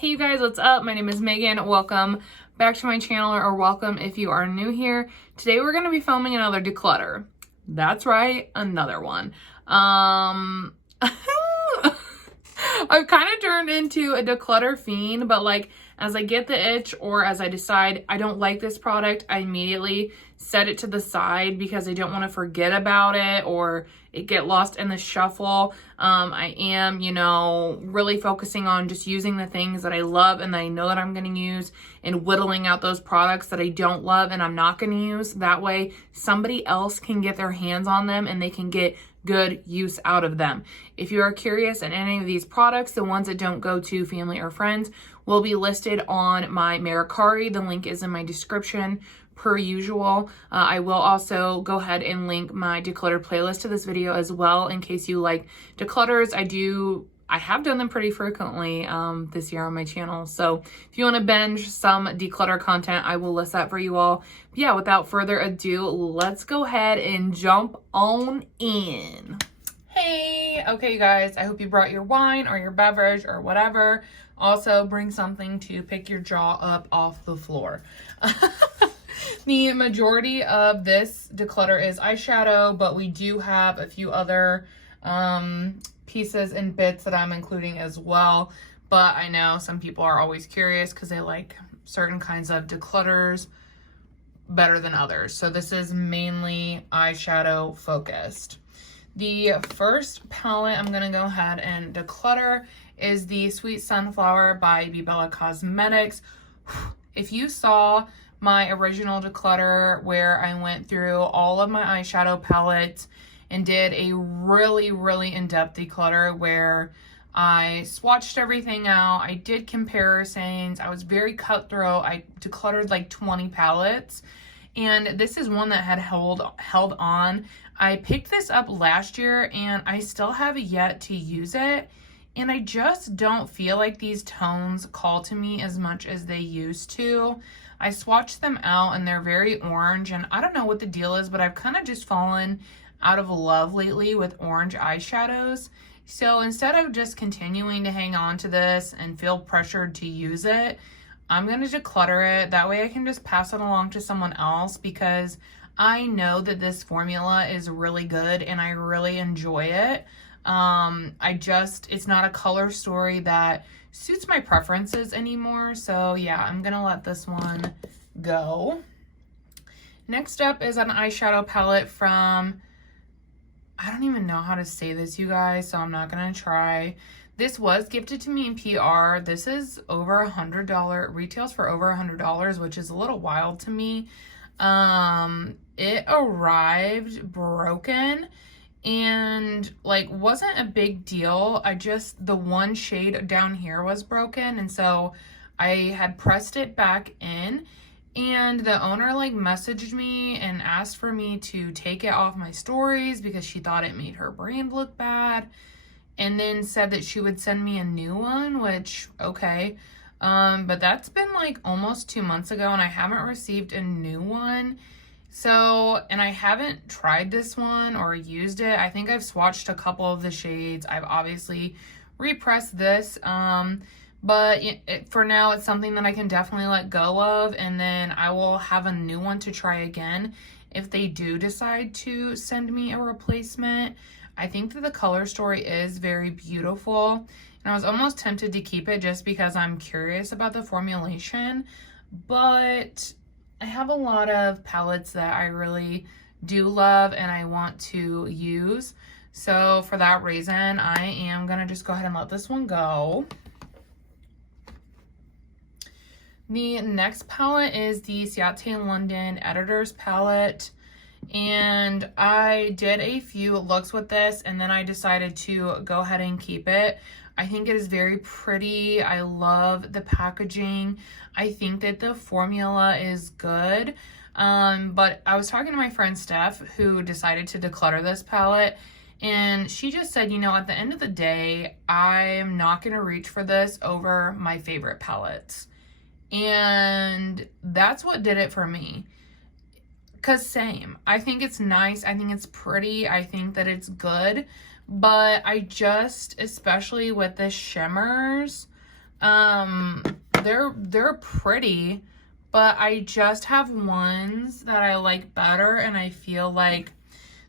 Hey you guys, what's up? My name is Megan. Welcome back to my channel, or welcome if you are new here. Today we're going to be filming another declutter. That's right, another one. I've kind of turned into a declutter fiend, but like as I get the itch or as I decide I don't like this product, I immediately set it to the side because I don't want to forget about it or it get lost in the shuffle. I am, really focusing on just using the things that I love and that I know that I'm going to use, and whittling out those products that I don't love and I'm not going to use. That way somebody else can get their hands on them and they can get good use out of them. If you are curious in any of these products, the ones that don't go to family or friends will be listed on my Mercari. The link is in my description per usual. I will also go ahead and link my declutter playlist to this video as well in case you like declutters. I have done them pretty frequently this year on my channel. So if you want to binge some declutter content, I will list that for you all. But yeah, without further ado, let's go ahead and jump on in. Hey, okay, you guys, I hope you brought your wine or your beverage or whatever. Also, bring something to pick your jaw up off the floor. The majority of this declutter is eyeshadow, but we do have a few other pieces and bits that I'm including as well. But I know some people are always curious because they like certain kinds of declutters better than others. So this is mainly eyeshadow focused. The first palette I'm going to go ahead and declutter is the Sweet Sunflower by Bella Cosmetics. If you saw my original declutter where I went through all of my eyeshadow palettes and did a really in-depth declutter where I swatched everything out, I did comparisons, I was very cutthroat, I decluttered like 20 palettes, and this is one that had held on. I picked this up last year and I still have yet to use it, and I just don't feel like these tones call to me as much as they used to. I swatched them out and they're very orange, and I don't know what the deal is, but I've kind of just fallen out of love lately with orange eyeshadows. So instead of just continuing to hang on to this and feel pressured to use it, I'm going to declutter it. That way I can just pass it along to someone else, because I know that this formula is really good and I really enjoy it. It's not a color story that suits my preferences anymore. So yeah, I'm gonna let this one go. Next up is an eyeshadow palette from, I don't even know how to say this, you guys, so I'm not gonna try. This was gifted to me in PR. This is over $100, retails for over $100, which is a little wild to me. It arrived broken and like wasn't a big deal. The one shade down here was broken, and so I had pressed it back in, and the owner like messaged me and asked for me to take it off my stories because she thought it made her brand look bad, and then said that she would send me a new one, which okay, but that's been like almost 2 months ago and I haven't received a new one. So, and I haven't tried this one or used it. I think I've swatched a couple of the shades. I've obviously repressed this, but for now it's something that I can definitely let go of, and then I will have a new one to try again if they do decide to send me a replacement. I think that the color story is very beautiful, and I was almost tempted to keep it just because I'm curious about the formulation, but I have a lot of palettes that I really do love and I want to use. So for that reason, I am going to just go ahead and let this one go. The next palette is the Ciate London Editors palette. And I did a few looks with this and then I decided to go ahead and keep it. I think it is very pretty. I love the packaging. I think that the formula is good. But I was talking to my friend Steph, who decided to declutter this palette, and she just said, at the end of the day, I'm not going to reach for this over my favorite palettes. And that's what did it for me. Because same, I think it's nice. I think it's pretty. I think that it's good. But I just, especially with the shimmers, They're pretty, but I just have ones that I like better, and I feel like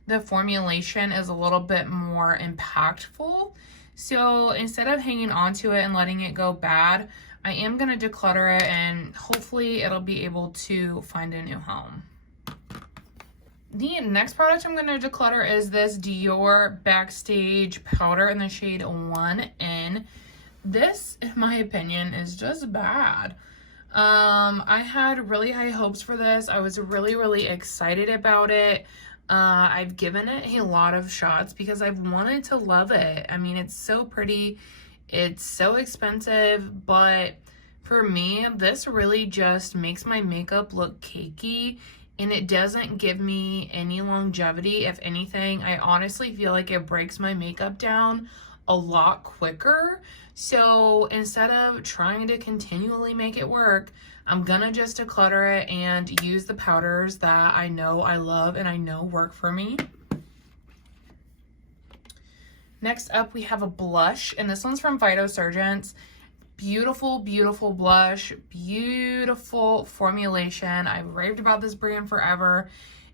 the formulation is a little bit more impactful. So instead of hanging on to it and letting it go bad, I am going to declutter it, and hopefully it'll be able to find a new home. The next product I'm going to declutter is this Dior Backstage Powder in the shade 1N. This, in my opinion, is just bad. I had really high hopes for this. I was really excited about it. I've given it a lot of shots because I've wanted to love it. I mean, it's so pretty. It's so expensive, but for me, this really just makes my makeup look cakey, and it doesn't give me any longevity. If anything, I honestly feel like it breaks my makeup down a lot quicker. So instead of trying to continually make it work, I'm gonna just declutter it and use the powders that I know I love and I know work for me. Next up, we have a blush, and this one's from Phytosurgeons. Beautiful blush, beautiful formulation. I've raved about this brand forever,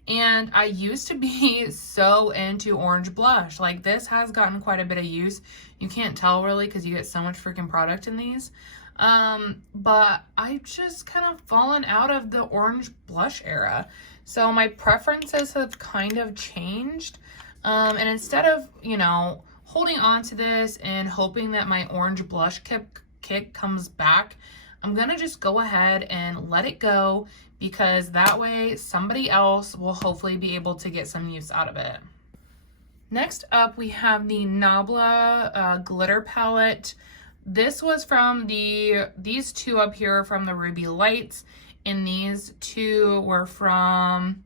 and I used to be so into orange blush. Like, this has gotten quite a bit of use. You can't tell really because you get so much freaking product in these. But I've just kind of fallen out of the orange blush era. So my preferences have kind of changed. And instead of, you know, holding on to this and hoping that my orange blush kick comes back, I'm gonna just go ahead and let it go, because that way somebody else will hopefully be able to get some use out of it. Next up, we have the Nabla glitter palette. This was from these two up here from the Ruby Lights, and these two were from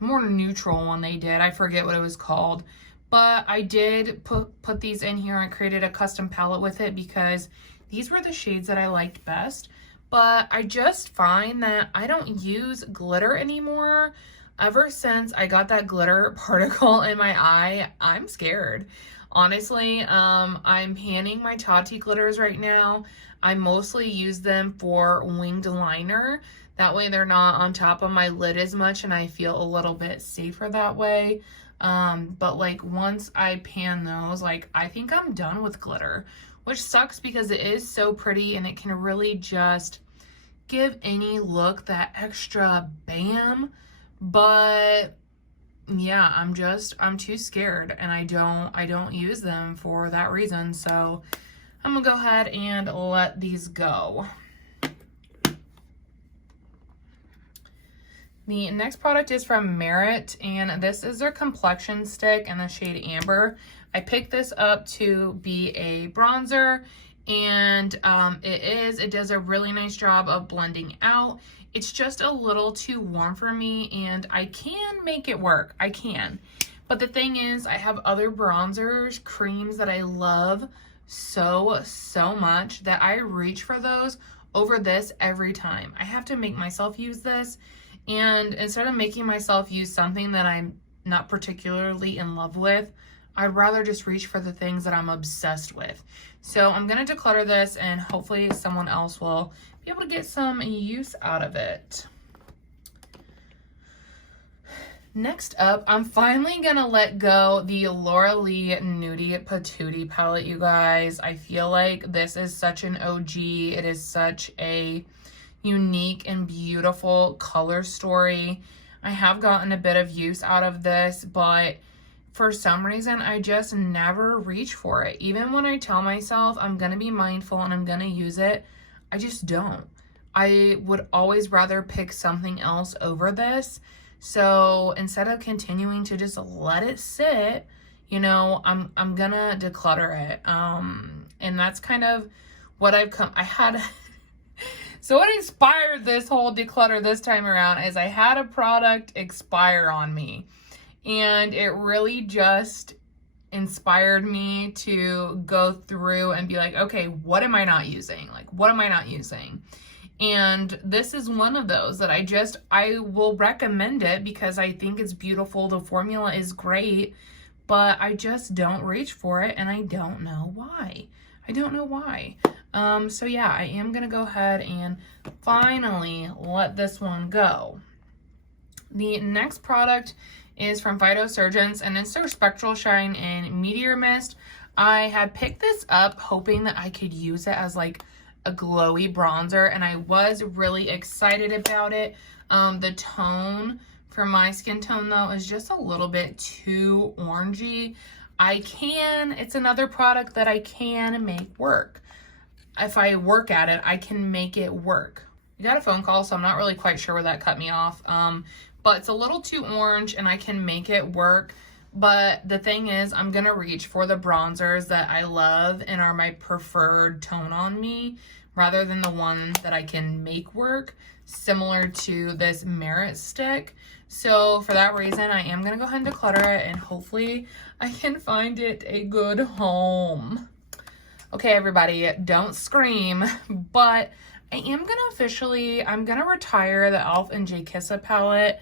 the more neutral one they did. I forget what it was called, but I did put these in here and created a custom palette with it because these were the shades that I liked best. But I just find that I don't use glitter anymore. Ever since I got that glitter particle in my eye, I'm scared. Honestly, I'm panning my Tati glitters right now. I mostly use them for winged liner. That way they're not on top of my lid as much, and I feel a little bit safer that way. But like once I pan those, like I think I'm done with glitter, which sucks because it is so pretty and it can really just give any look that extra bam. But yeah, I'm too scared, and I don't use them for that reason. So I'm gonna go ahead and let these go. The next product is from Merit, and this is their Complexion stick in the shade Amber. I picked this up to be a bronzer, and it does a really nice job of blending out. It's just a little too warm for me, and I can make it work. I can. But the thing is, I have other bronzers, creams that I love so much that I reach for those over this every time. I have to make myself use this. And instead of making myself use something that I'm not particularly in love with, I'd rather just reach for the things that I'm obsessed with. So I'm going to declutter this, and hopefully someone else will be able to get some use out of it. Next up, I'm finally going to let go the Laura Lee Nudie Patootie palette, you guys. I feel like this is such an OG. It is such a unique and beautiful color story. I have gotten a bit of use out of this, but for some reason I just never reach for it. Even when I tell myself I'm gonna be mindful and I'm gonna use it, I just don't. I would always rather pick something else over this. So instead of continuing to just let it sit, you know, I'm gonna declutter it. And that's kind of what I had. So what inspired this whole declutter this time around is I had a product expire on me, and it really just inspired me to go through and be like, okay, what am I not using? Like, what am I not using? And this is one of those that I will recommend it because I think it's beautiful. The formula is great, but I just don't reach for it, and I don't know why. I don't know why. So yeah, I am gonna go ahead and finally let this one go. The next product is from Phytosurgeons, and it's their Spectral Shine in Meteor Mist. I had picked this up hoping that I could use it as like a glowy bronzer, and I was really excited about it. The tone for my skin tone though is just a little bit too orangey. It's another product that I can make work. If I work at it, I can make it work. I got a phone call, so I'm not really quite sure where that cut me off. But it's a little too orange and I can make it work. But the thing is, I'm gonna reach for the bronzers that I love and are my preferred tone on me, rather than the ones that I can make work, similar to this Merit stick. So for that reason, I am gonna go ahead and declutter it, and hopefully I can find it a good home. Okay, everybody, don't scream, but I am gonna I'm gonna retire the e.l.f. and J. Kissa palette.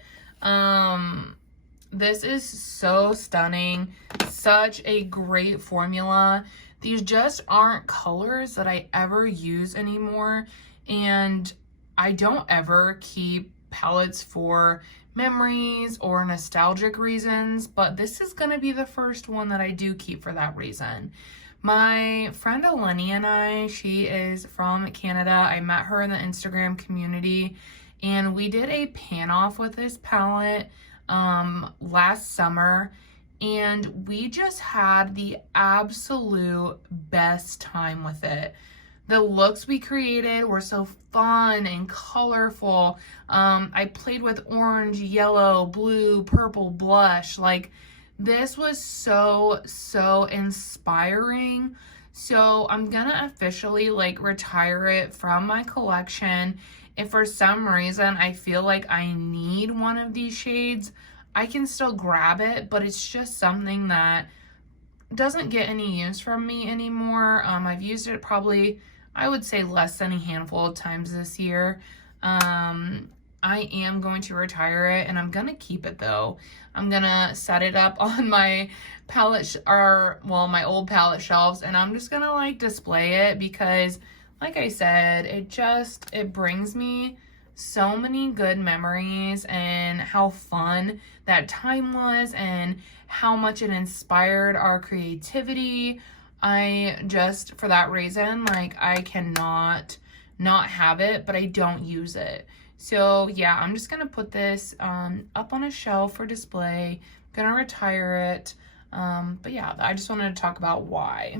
This is so stunning, such a great formula. These just aren't colors that I ever use anymore, and I don't ever keep palettes for memories or nostalgic reasons, but this is gonna be the first one that I do keep for that reason. My friend Eleni and I, she is from Canada. I met her in the Instagram community, and we did a pan off with this palette last summer, and we just had the absolute best time with it. The looks we created were so fun and colorful. I played with orange, yellow, blue, purple blush. Like, this was so inspiring. So I'm gonna officially like retire it from my collection. If for some reason I feel like I need one of these shades, I can still grab it, but it's just something that doesn't get any use from me anymore. I've used it probably, I would say, less than a handful of times this year. I am going to retire it, and I'm gonna keep it though. I'm gonna set it up on my my old palette shelves, and I'm just gonna like display it because, like I said, it brings me so many good memories, and how fun that time was and how much it inspired our creativity. For that reason, like, I cannot not have it, but I don't use it. So yeah, I'm just gonna put this up on a shelf for display. I'm gonna retire it. But yeah, I just wanted to talk about why.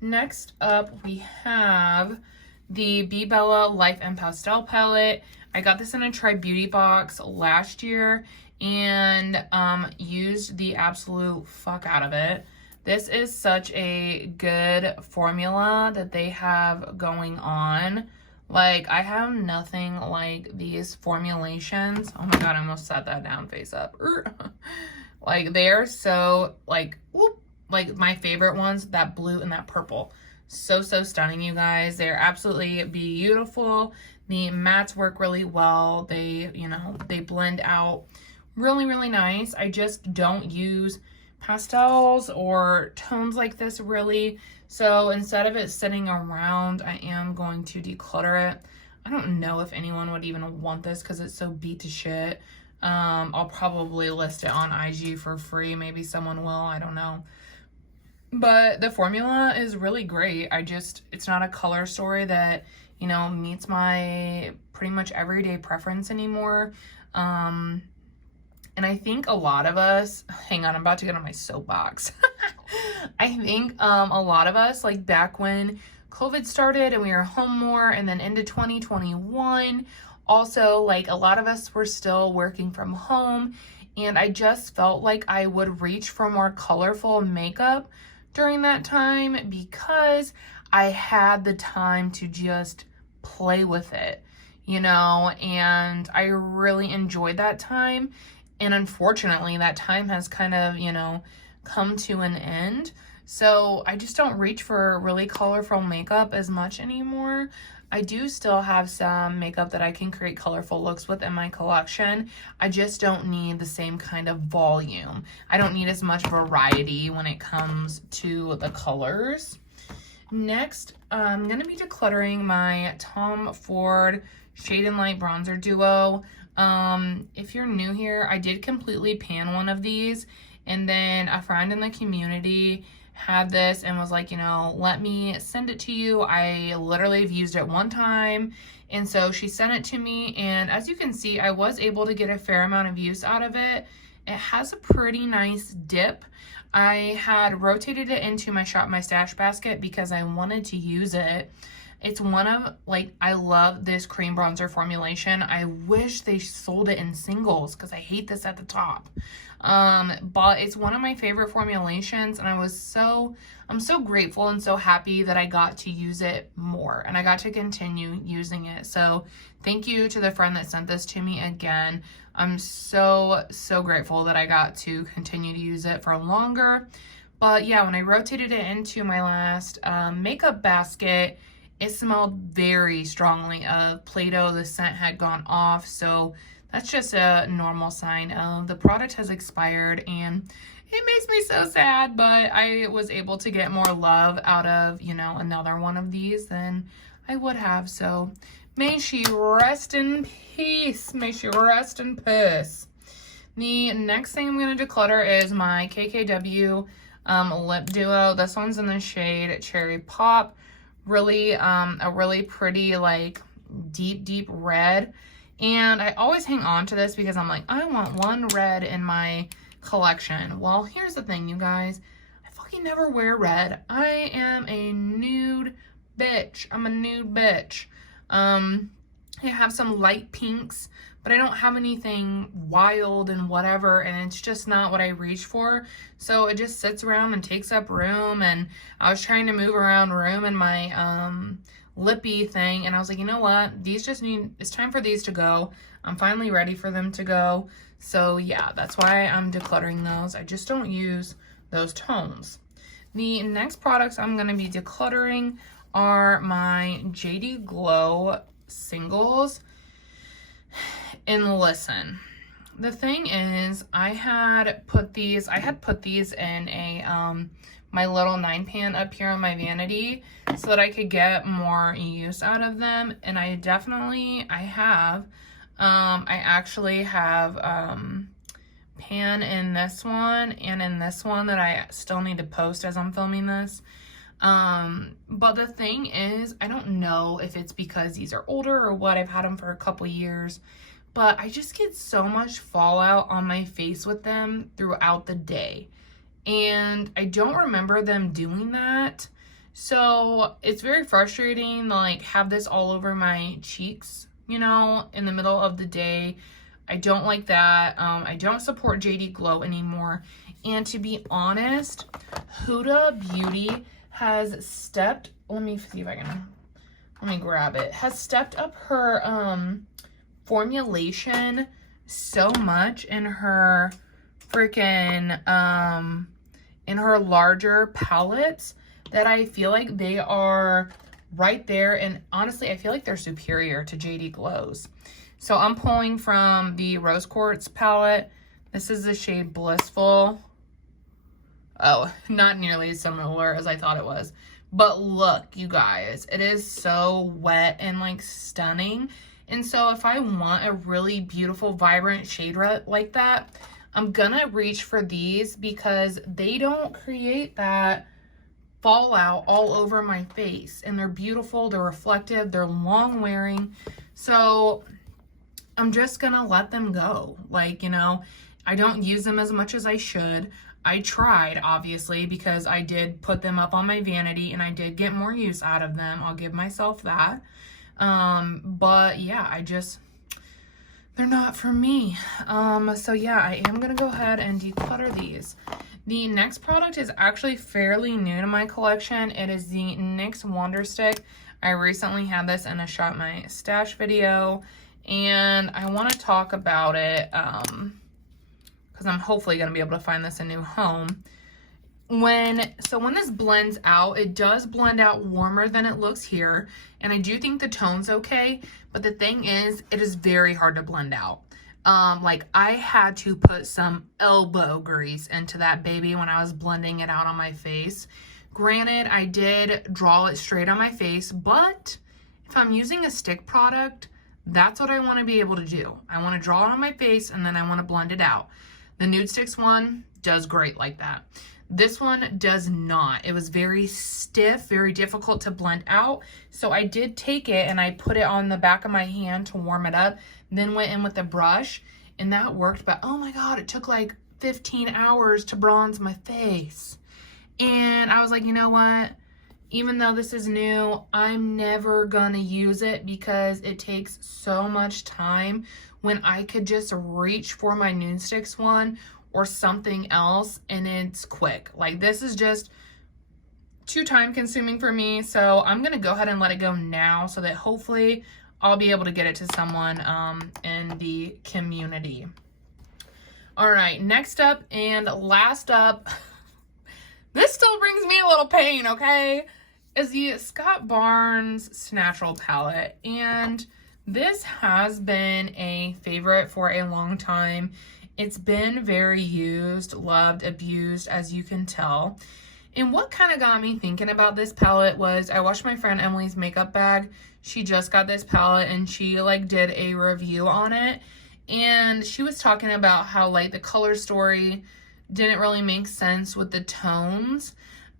Next up, we have the Be Bella Life and Pastel palette. I got this in a Try Beauty box last year and used the absolute fuck out of it. This is such a good formula that they have going on. Like, I have nothing like these formulations. Oh my god, I almost sat that down face up. Like, they are so, like, whoop, like my favorite ones, that blue and that purple. So stunning, you guys. They're absolutely beautiful. The mattes work really well. They blend out really nice. I just don't use pastels or tones like this really. So instead of it sitting around, I am going to declutter it. I don't know if anyone would even want this because it's so beat to shit. I'll probably list it on IG for free. Maybe someone will, I don't know. But the formula is really great. It's not a color story that, meets my pretty much everyday preference anymore. And I think a lot of us, hang on, I'm about to get on my soapbox. I think a lot of us, like back when COVID started and we were home more, and then into 2021, also, like, a lot of us were still working from home, and I just felt like I would reach for more colorful makeup during that time because I had the time to just play with it, and I really enjoyed that time. And unfortunately, that time has kind of, come to an end. So I just don't reach for really colorful makeup as much anymore. I do still have some makeup that I can create colorful looks with in my collection. I just don't need the same kind of volume. I don't need as much variety when it comes to the colors. Next, I'm going to be decluttering my Tom Ford Shade and Light Bronzer Duo. If you're new here, I did completely pan one of these, and then a friend in the community had this and was like, you know, let me send it to you. I literally have used it one time, and so she sent it to me, and as you can see, I was able to get a fair amount of use out of it. It has a pretty nice dip. I had rotated it into my Shop My Stash basket because I wanted to use it. It's one of, like, I love this cream bronzer formulation. I wish they sold it in singles because I hate this at the top. But it's one of my favorite formulations, and I'm so grateful and so happy that I got to use it more and I got to continue using it. So thank you to the friend that sent this to me again. I'm so grateful that I got to continue to use it for longer. But yeah, when I rotated it into my last makeup basket, it smelled very strongly of Play-Doh. The scent had gone off, so that's just a normal sign of the product has expired, and it makes me so sad, but I was able to get more love out of, you know, another one of these than I would have. So may she rest in peace. May she rest in peace. The next thing I'm going to declutter is my KKW lip duo. This one's in the shade Cherry Pop. Really, a really pretty, like, deep red. And I always hang on to this because I'm like, I want one red in my collection. Well, here's the thing, you guys. I fucking never wear red. I am a nude bitch. I'm a nude bitch. I have some light pinks, but I don't have anything wild and whatever, and it's just not what I reach for. So it just sits around and takes up room, and I was trying to move around room in my lippy thing, and I was like, you know what? These just need, it's time for these to go. I'm finally ready for them to go. So yeah, that's why I'm decluttering those. I just don't use those tones. The next products I'm going to be decluttering are my JD Glow singles. And listen, the thing is, I had put these in a my little 9-pan up here on my vanity so that I could get more use out of them, and I actually have pan in this one and in this one that I still need to post as I'm filming this. But the thing is, I don't know if it's because these are older or what. I've had them for a couple years, but I just get so much fallout on my face with them throughout the day, and I don't remember them doing that. So it's very frustrating to, like, have this all over my cheeks, you know, in the middle of the day. I don't like that. I don't support JD Glow anymore. And to be honest, Huda Beauty has stepped, let me grab it, has stepped up her formulation so much in her freaking in her larger palettes that I feel like they are right there, and honestly I feel like they're superior to JD Glows. So I'm pulling from the Rose Quartz palette. This is the shade Blissful. Oh, not nearly as similar as I thought it was. But look, you guys, it is so wet and, like, stunning. And so if I want a really beautiful, vibrant shade like that, I'm gonna reach for these because they don't create that fallout all over my face. And they're beautiful, they're reflective, they're long wearing. So I'm just gonna let them go. Like, you know, I don't use them as much as I should. I tried, obviously, because I did put them up on my vanity and I did get more use out of them. I'll give myself that. But yeah, they're not for me. So yeah, I am going to go ahead and declutter these. The next product is actually fairly new to my collection. It is the NYX Wonder Stick. I recently had this in a Shop My Stash video, and I want to talk about it, because I'm hopefully going to be able to find this a new home. when this blends out, it does blend out warmer than it looks here. And I do think the tone's okay. But the thing is, it is very hard to blend out. Like I had to put some elbow grease into that baby when I was blending it out on my face. Granted, I did draw it straight on my face, but if I'm using a stick product, that's what I want to be able to do. I want to draw it on my face and then I want to blend it out. The Nude Sticks one does great like that. This one does not. It was very stiff, very difficult to blend out. So I did take it and I put it on the back of my hand to warm it up, then went in with a brush and that worked. But oh my God, it took like 15 hours to bronze my face. And I was like, you know what? Even though this is new, I'm never gonna use it because it takes so much time when I could just reach for my Nude Sticks one or something else and it's quick. Like this is just too time consuming for me. So I'm gonna go ahead and let it go now so that hopefully I'll be able to get it to someone in the community. All right, next up and last up, this still brings me a little pain, okay? Is the Scott Barnes Natural palette. And this has been a favorite for a long time. It's been very used, loved, abused, as you can tell. And what kind of got me thinking about this palette was I watched my friend Emily's makeup bag. She just got this palette and she like did a review on it. And she was talking about how like the color story didn't really make sense with the tones.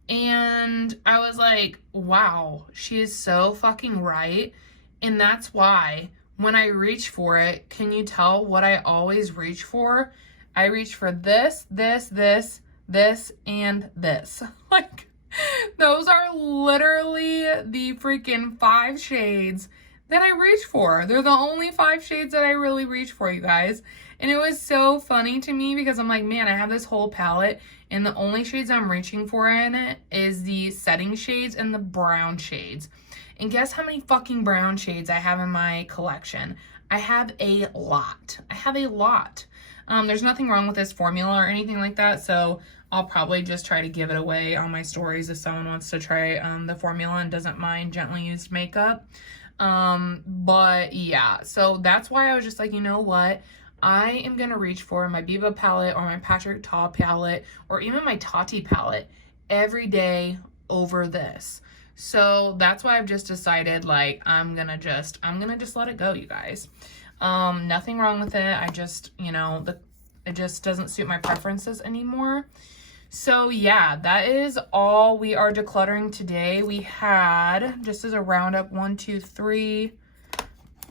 And I was like, wow, she is so fucking right. And that's why when I reach for it, can you tell what I always reach for? I reach for this, this, this, this, and this. Like, those are literally the freaking 5 shades that I reach for. They're the only 5 shades that I really reach for, you guys. And it was so funny to me because I'm like, man, I have this whole palette and the only shades I'm reaching for in it is the setting shades and the brown shades. And guess how many fucking brown shades I have in my collection? I have a lot. I have a lot. There's nothing wrong with this formula or anything like that, so I'll probably just try to give it away on my stories if someone wants to try the formula and doesn't mind gently used makeup. But yeah, so that's why I was just like, you know what? I am going to reach for my Biba palette or my Patrick Ta palette or even my Tati palette every day over this. So that's why I've just decided like I'm gonna just let it go, you guys. Nothing wrong with it. I just, you know, it just doesn't suit my preferences anymore. So yeah, that is all we are decluttering today. We had, just as a roundup, 1, 2, 3,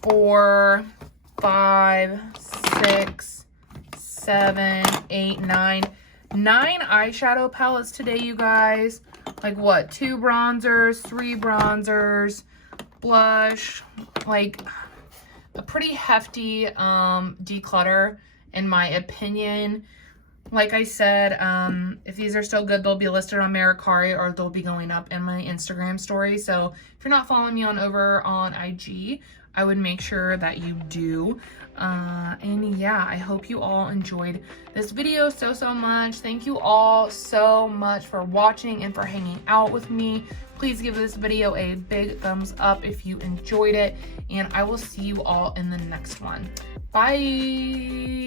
4, 5, 6, 7, 8, 9 eyeshadow palettes today, you guys. Like what, 2 bronzers, 3 bronzers, blush, like a pretty hefty declutter in my opinion. Like I said, if these are still good, they'll be listed on Mercari or they'll be going up in my Instagram story. So if you're not following me over on IG, I would make sure that you do. And yeah, I hope you all enjoyed this video so much. Thank you all so much for watching and for hanging out with me. Please give this video a big thumbs up if you enjoyed it, and I will see you all in the next one. Bye.